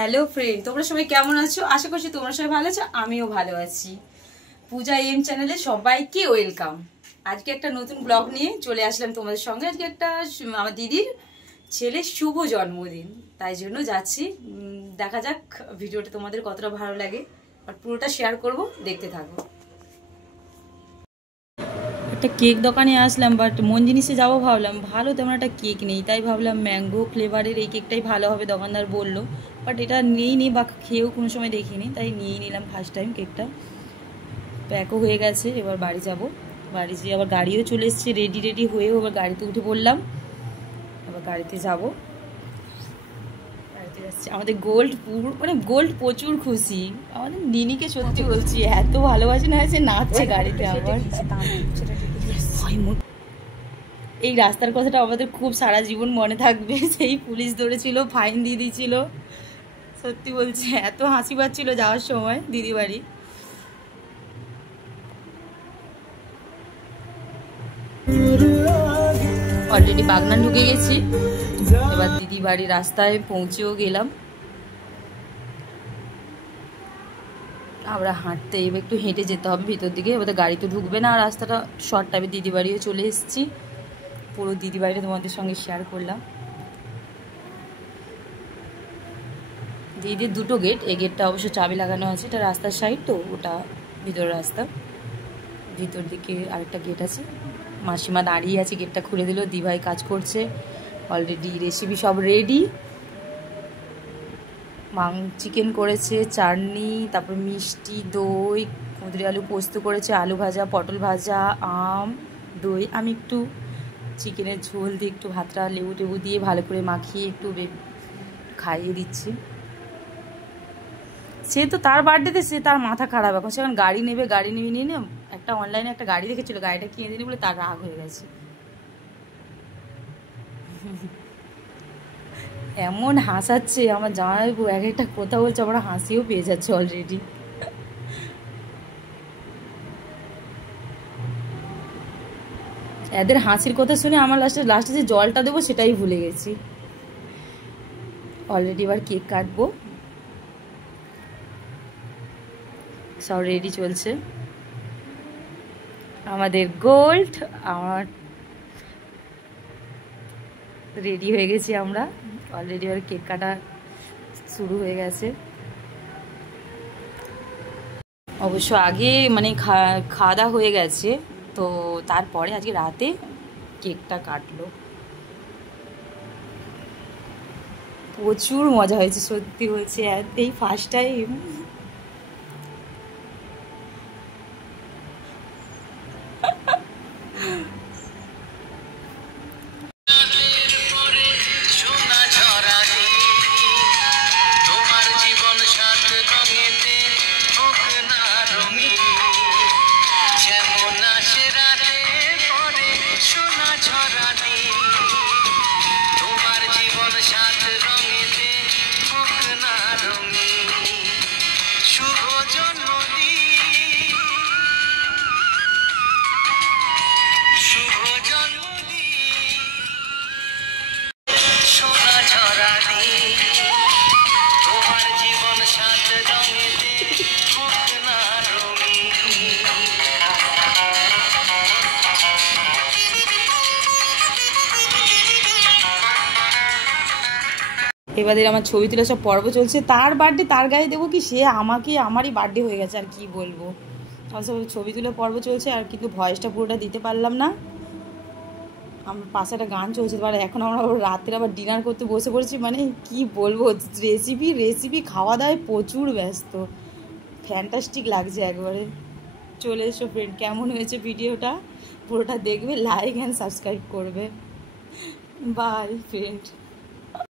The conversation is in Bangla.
হ্যালো ফ্রেন্ড, তোমরা সবাই কেমন আছো? আশা করছি তোমরা সবাই ভালো আছো, আমিও ভালো আছি। পূজা এম চ্যানেলে সবাইকে ওয়েলকাম। আজকে একটা নতুন ব্লগ নিয়ে চলে আসলাম তোমাদের সঙ্গে। আজকে একটা আমার দিদির ছেলের শুভ জন্মদিন, তাই জন্য যাচ্ছি। দেখা যাক ভিডিওটা তোমাদের কতটা ভালো লাগে, আর পুরোটা শেয়ার করব, দেখতে থাকো। একটা কেক দোকানে আসলাম, বাট মন জিনিসে যাবো ভাবলাম, ভালো তেমন একটা কেক নেই, তাই ভাবলাম ম্যাঙ্গো ফ্লেভারের এই কেকটাই ভালো হবে, দোকানদার বললো। বাট এটা নিইনি বা খেয়েও কোনো সময় দেখিনি, তাই নিয়েই নিলাম ফার্স্ট টাইম। কেকটা প্যাকও হয়ে গেছে, এবার বাড়ি যাব। বাড়ি যেয়ে আবার গাড়িও চলে এসছে, রেডি হয়েও আবার গাড়িতে উঠে পড়লাম, আবার গাড়িতে যাব। গাড়িতে যাচ্ছি। আমাদের গোল্ড গোল্ড প্রচুর খুশি। আমাদের নিনিকে সত্যি বলছি এত ভালোবাসি না, হয়েছে নাচছে গাড়িতে। আবার এই রাস্তার কথাটা আমাদের খুব সারা জীবন মনে থাকবে। সেই পুলিশ ধরেছিল, ফাইন দিয়ে দিয়েছিল। সত্যি বলছি এত হাসি পাচ্ছিল যাওয়ার সময় দিদি বাড়ি। অলরেডি বাগনান ঢুকে গেছি, এবার দিদি বাড়ি রাস্তায় পৌঁছেও গেলাম। আমরা হাঁটতে এবার একটু হেঁটে যেতে হবে ভিতর দিকে, এবার গাড়ি তো ঢুকবে না। রাস্তাটা শর্ট টাইমে দিদি বাড়িও চলে এসেছি। পুরো দিদি বাড়িটা তোমাদের সঙ্গে শেয়ার করলাম। দিদির দুটো গেট, এই গেটটা অবশ্য চাবি লাগানো আছে, এটা রাস্তার সাইড তো, ওটা ভিতরের রাস্তা। ভিতর দিকে আরেকটা গেট আছে, মাসিমা দাঁড়িয়ে আছে, গেটটা খুলে দিল। দিভাই কাজ করছে অলরেডি, রেসিপি সব রেডি। চিকেন করেছে, চাটনি, তারপর মিষ্টি, দই, কুঁদরি আলু পোস্ত করেছে, আলু ভাজা, পটল ভাজা, আম, দই। আমি একটু চিকেনের ঝোল দিয়ে একটু ভাতটা লেবু টেবু দিয়ে ভালো করে মাখিয়ে একটু খাইয়ে দিচ্ছি। সে তো তার বার্থডেতে সে তার মাথা খারাপ, এখন সেখানে গাড়ি নেবে নিয়ে না, একটা অনলাইনে একটা গাড়ি দেখেছিল, গাড়িটা কিনে দিনি বলে তার রাগ হয়ে গেছে। এমন হাসাচ্ছে আমার জামাইবাবু, এক একটা কথা বলছে, আমরা হাসিও পেয়ে যাচ্ছে অলরেডি। এদের হাসির কথা শুনে আমার লাস্টে যে জলটা দেবো সেটাই ভুলে গেছি। অলরেডি এবার কেক কাটবো, সব রেডি চলছে। আমাদের গোল্ড আমার রেডি হয়ে গেছি আমরা অলরেডি, এবার কেক কাটা শুরু হয়ে গেছে। অবশ্য আগে খাওয়া দাওয়া হয়ে গেছে, তো তারপরে আজকে রাতে কেকটা কাটলো। প্রচুর মজা হয়েছে সত্যি বলছি, এই ফার্স্ট টাইম। এবারে আমার ছবি তোলা সব পর্ব চলছে। তার বার্থডে তার গায়ে দেবো কি, সে আমারই বার্থডে হয়ে গেছে, আর কি বলবো। আমার সব ছবি তোলা পর্ব চলছে, আর কিন্তু ভয়েসটা পুরোটা দিতে পারলাম না। আমার পাশে একটা গান চলছে, এবার এখন আমরা রাত্রে আবার ডিনার করতে বসে পড়েছি। কি বলবো, রেসিপি খাওয়া দাওয়ায় প্রচুর ব্যস্ত, ফ্যান্টাস্টিক লাগছে একবারে। চলে এসো ফ্রেন্ড, কেমন হয়েছে ভিডিওটা পুরোটা দেখবে, লাইক অ্যান্ড সাবস্ক্রাইব করবে। By friend.